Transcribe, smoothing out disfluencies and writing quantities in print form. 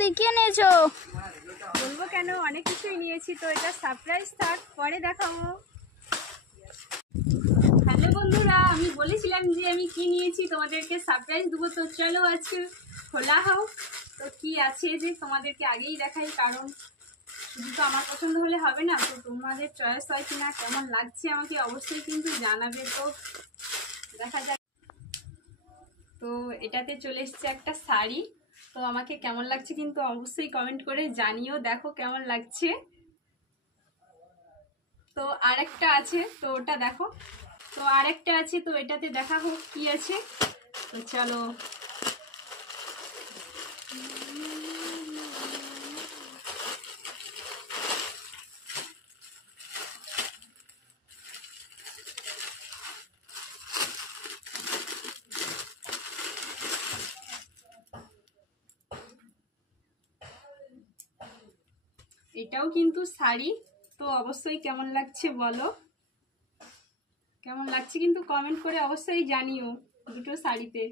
বৌদি কি নিয়েছো? বলবো কেন, অনেক কিছুই নিয়েছি, তো এটা সারপ্রাইজ থাক, পরে দেখাবো। হ্যালো বন্ধুরা, আমি বলেছিলাম যে আমি কি নিয়েছি তোমাদেরকে সারপ্রাইজ দেবো, তো চলো আজকে খোলা হোক। তো কি আছে যে তোমাদেরকে আগেই দেখাই, কারণ শুধু তো আমার পছন্দ হলে হবে না, তো তোমাদের চয়েস হয় কিনা, কেমন লাগছে আমাকে অবশ্যই কিন্তু জানাবে। তো দেখা যাক। তো এটাতে চলে এসছে একটা শাড়ি, তো আমাকে কেমন লাগছে কিন্তু অবশ্যই কমেন্ট করে জানিও, দেখো কেমন লাগছে। তো আরেকটা আছে, তো ওটা দেখো। তো আরেকটা আছে, তো এটাতে দেখা হোক কি আছে। তো চলো। এটাও কিন্তু শাড়ি, তো অবশ্যই কেমন লাগছে বলো, কেমন লাগছে কিন্তু কমেন্ট করে অবশ্যই জানিও দুটো শাড়িতে।